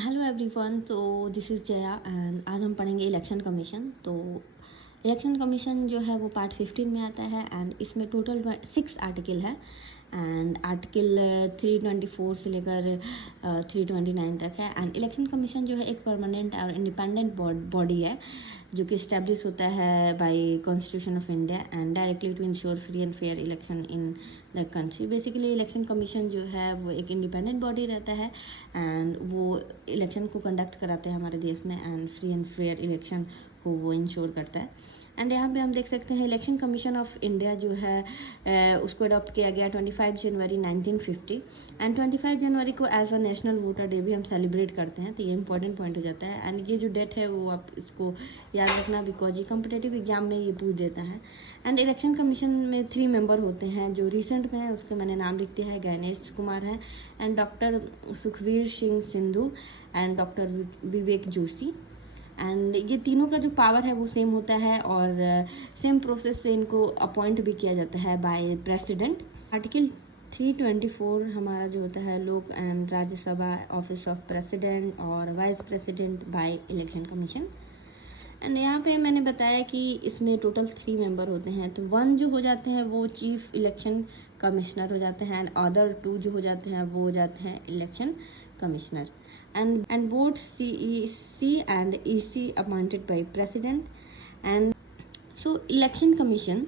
Hello everyone. तो this is Jaya and आज हम पढ़ेंगे इलेक्शन कमीशन। तो इलेक्शन कमीशन जो है वो पार्ट 15 में आता है एंड इसमें टोटल 6 आर्टिकल है एंड आर्टिकल 324 से लेकर 329 तक है। एंड इलेक्शन कमीशन जो है एक परमानेंट और इंडिपेंडेंट बॉडी है जो कि इस्टेब्लिश होता है by constitution of India and directly to ensure free and fair election in the country. Basically election commission जो है वो एक इंडिपेंडेंट बॉडी रहता है एंड वो इलेक्शन को कंडक्ट कराते हैं हमारे देश में and free and fair election को वो इंश्योर करता है। एंड यहाँ पे हम देख सकते हैं इलेक्शन कमीशन ऑफ इंडिया जो है उसको अडॉप्ट किया गया 25 जनवरी 1950 एंड 25 जनवरी को as a national voter day भी हम सेलिब्रेट करते हैं। तो ये इंपॉर्टेंट पॉइंट हो जाता है एंड ये जो डेट है वो आप इसको याद रखना बिकॉज ये कम्पिटेटिव एग्जाम में ये पूछ देता है। एंड इलेक्शन कमीशन में 3 मेंबर होते हैं जो रिसेंट में है उसके मैंने नाम लिख दिया है। गणेश कुमार हैं and doctor Sukhvir Singh Sindhu and doctor Vivek Joshi. And ये तीनों का जो पावर है वो सेम होता है और सेम प्रोसेस से इनको अपॉइंट भी किया जाता है बाय प्रेसिडेंट। आर्टिकल 324 हमारा जो होता है Lok and Rajya Sabha office of president और vice president by election commission. And यहाँ पे मैंने बताया कि इसमें टोटल 3 मेंबर होते हैं। तो 1 जो हो जाते हैं वो चीफ इलेक्शन कमिश्नर हो जाते हैं एंड अदर 2 जो हो जाते हैं वो हो जाते हैं election commissioner and both CEC and EC appointed by president। and so election commission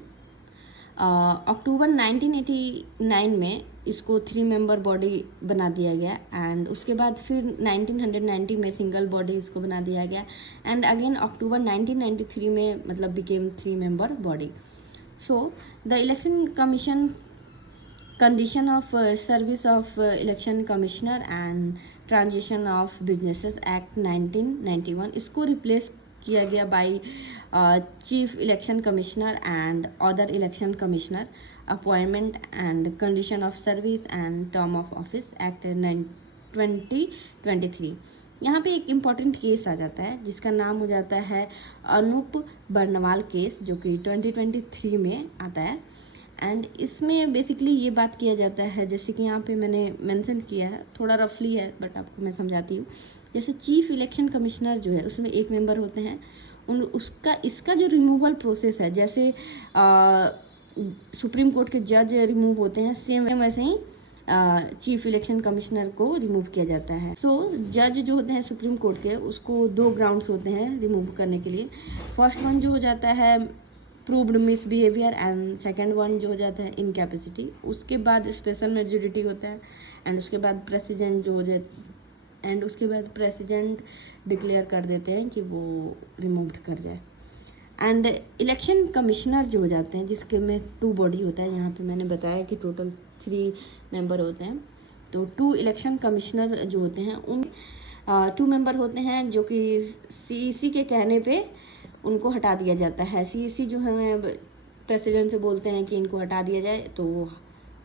अक्टूबर 1989 में इसको 3 मेंबर बॉडी बना दिया गया एंड उसके बाद फिर 1990 में सिंगल बॉडी इसको बना दिया गया एंड अगेन अक्टूबर 1993 में मतलब became 3 member body. So the election commission condition of service of election commissioner and transition of businesses act 1991 इसको रिप्लेस किया गया by chief election commissioner and other election commissioner appointment and condition of service and term of office act 2023। यहाँ पे एक important case आ जाता है जिसका नाम हो जाता है अनूप बर्नवाल केस जो कि 2023 में आता है। एंड इसमें बेसिकली ये बात किया जाता है जैसे कि यहाँ पे मैंने मेंशन किया है, थोड़ा रफली है बट आपको मैं समझाती हूँ। जैसे चीफ इलेक्शन कमिश्नर जो है उसमें 1 मेंबर होते हैं उसका इसका जो रिमूवल प्रोसेस है जैसे सुप्रीम कोर्ट के जज रिमूव होते हैं सेम वैसे ही चीफ इलेक्शन कमिश्नर को रिमूव किया जाता है। सो जज जो होते हैं सुप्रीम कोर्ट के उसको 2 ग्राउंड्स होते हैं रिमूव करने के लिए। फर्स्ट वन जो हो जाता है proved misbehaviour and second one जो हो जाता है इनकैपेसिटी। उसके बाद स्पेशल मेजोरिटी होता है एंड उसके बाद प्रेसिडेंट जो हो जाए एंड उसके बाद प्रेसिडेंट डिक्लेयर कर देते हैं कि वो रिमूव कर जाए। एंड इलेक्शन कमिश्नर जो हो जाते हैं जिसके में 2 बॉडी होता है। यहाँ पे मैंने बताया कि टोटल 3 मेंबर होते हैं। तो 2 इलेक्शन कमिश्नर जो होते हैं उन 2 मेंबर होते हैं जो कि CEC के कहने पे उनको हटा दिया जाता है। CEC जो है प्रेसिडेंट से बोलते हैं कि इनको हटा दिया जाए तो वो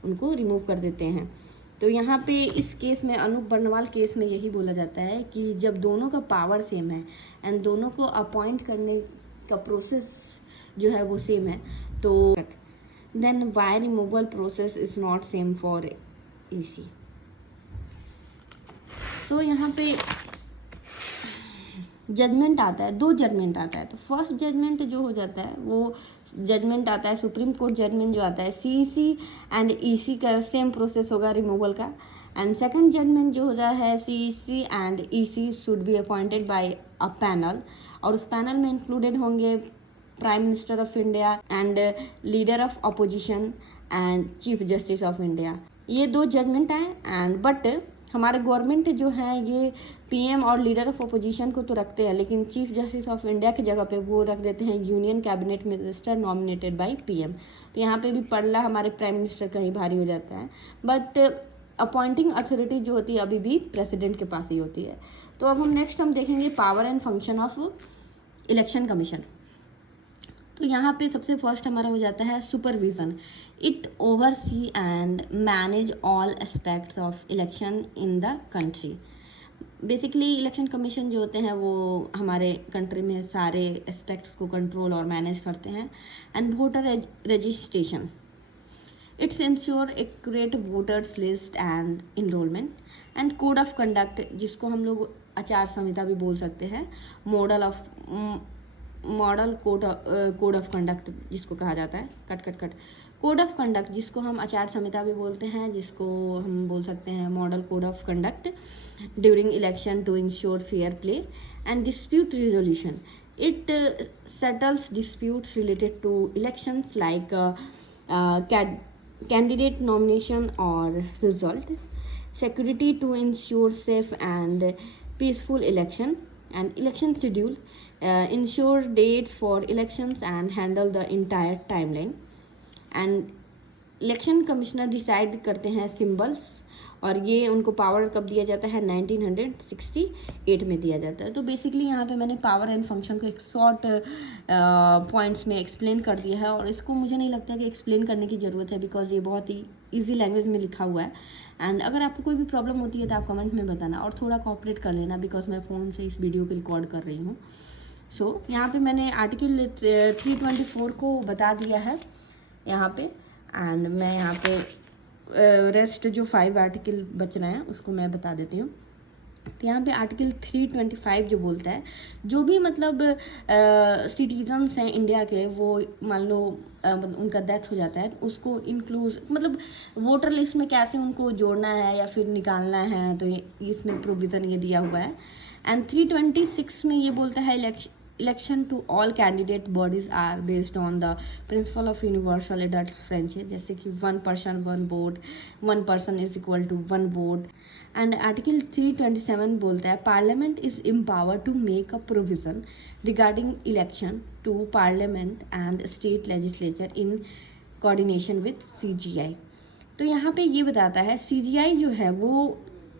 उनको रिमूव कर देते हैं। तो यहाँ पे इस केस में अनूप बर्नवाल केस में यही बोला जाता है कि जब दोनों का पावर सेम है एंड दोनों को अपॉइंट करने का प्रोसेस जो है वो सेम है तो then why removal process is not same for EC। तो यहाँ पे जजमेंट आता है, 2 जजमेंट आता है। तो फर्स्ट जजमेंट जो हो जाता है वो जजमेंट आता है सुप्रीम कोर्ट जजमेंट जो आता है CEC एंड EC का सेम प्रोसेस होगा रिमूवल का। एंड सेकंड जजमेंट जो होता है CEC and EC should be appointed by a panel और उस पैनल में इंक्लूडेड होंगे prime minister of India and leader of opposition and chief justice of India. ये 2 जजमेंट हैं एंड बट हमारे गवर्नमेंट जो है ये PM और लीडर ऑफ अपोजिशन को तो रखते हैं लेकिन चीफ जस्टिस ऑफ इंडिया की जगह पे वो रख देते हैं union cabinet minister nominated by PM। तो यहाँ पे भी पड़ला हमारे प्राइम मिनिस्टर का ही भारी हो जाता है बट अपॉइंटिंग अथॉरिटी जो होती है अभी भी प्रेसिडेंट के पास ही होती है। तो अब हम देखेंगे power and function of election commission. तो यहाँ पे सबसे फर्स्ट हमारा हो जाता है supervision. It oversee and manage all aspects of election in the country. Basically election commission जो होते हैं वो हमारे कंट्री में सारे एस्पेक्ट्स को कंट्रोल और मैनेज करते हैं। And voter registration it's ensure accurate voters list and enrollment, and code of conduct जिसको हम लोग आचार संहिता भी बोल सकते हैं, मॉडल कोड ऑफ कंडक्ट जिसको कहा जाता है, कट कोड ऑफ कंडक्ट जिसको हम आचार संहिता भी बोलते हैं, जिसको हम बोल सकते हैं model code of conduct during election to ensure fair play and dispute resolution. It settles disputes related to elections like candidate nomination or result, security to ensure safe and peaceful election, and election schedule, ensure dates for elections and handle the entire timeline. And election commissioner decide करते हैं symbols, और ये उनको power कब दिया जाता है, 1968 में दिया जाता है. तो बेसिकली यहाँ पे मैंने पावर एंड फंक्शन को एक शॉर्ट पॉइंट्स में एक्सप्लेन कर दिया है, और इसको मुझे नहीं लगता कि एक्सप्लेन करने की ज़रूरत है, बिकॉज ये बहुत ही ईजी लैंग्वेज में लिखा हुआ है. एंड अगर आपको कोई भी प्रॉब्लम होती है तो आप कमेंट में बताना, और थोड़ा कोऑपरेट कर लेना, बिकॉज मैं फ़ोन से इस वीडियो को रिकॉर्ड कर रही हूँ. सो यहाँ पे मैंने आर्टिकल 324 को बता दिया है यहाँ पे, एंड मैं यहाँ पे रेस्ट जो 5 आर्टिकल बच रहे हैं उसको मैं बता देती हूँ. तो यहाँ पे आर्टिकल 325 जो बोलता है, जो भी मतलब सिटीजन्स हैं इंडिया के, वो मान लो उनका डेथ हो जाता है, उसको इंक्लूज मतलब वोटर लिस्ट में कैसे उनको जोड़ना है या फिर निकालना है, तो इसमें प्रोविज़न ये दिया हुआ है. एंड 326 में ये बोलता है election to all candidate bodies are based on the principle of universal adult franchise, जैसे कि 1 person 1 vote, 1 person is equal to 1 vote. And article 327 बोलता है parliament is empowered to make a provision regarding election to parliament and state legislature in coordination with CGI. तो यहाँ पे ये बताता है CGI जो है वो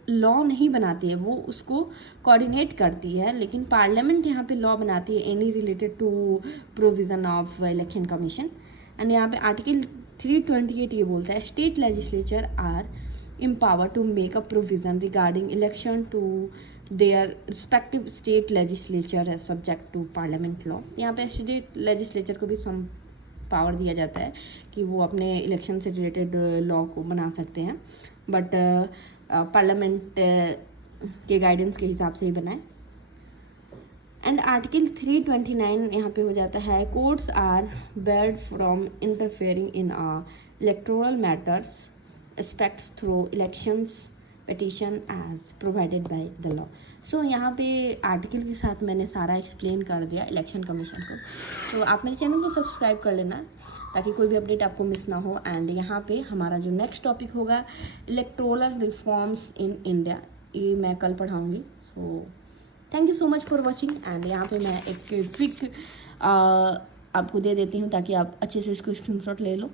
लॉ नहीं बनाती है, वो उसको कोऑर्डिनेट करती है, लेकिन पार्लियामेंट यहाँ पे लॉ बनाती है any related to provision of election commission. And यहाँ पे आर्टिकल 328 ये बोलता है state legislature are empowered to make a provision regarding election to their respective state legislature as subject to parliament law. यहाँ पे स्टेट लेजिस्लेचर को भी some power दिया जाता है कि वो अपने इलेक्शन से रिलेटेड लॉ को बना सकते हैं, बट पार्लियामेंट के गाइडेंस के हिसाब से ही बनाए. एंड आर्टिकल 329 यहाँ पे हो जाता है courts are barred from interfering in electoral matters aspects through elections petition as provided by the law. So यहाँ पे आर्टिकल के साथ मैंने सारा एक्सप्लेन कर दिया इलेक्शन कमीशन को. तो आप मेरे चैनल को सब्सक्राइब कर लेना ताकि कोई भी अपडेट आपको मिस ना हो. एंड यहाँ पे हमारा जो नेक्स्ट टॉपिक होगा इलेक्टोरल रिफॉर्म्स इन इंडिया, ये मैं कल पढ़ाऊँगी. So thank you so much for watching. And यहाँ पे मैं एक क्विक आपको दे देती हूँ ताकि आप अच्छे से इसको स्क्रीनशॉट ले लो.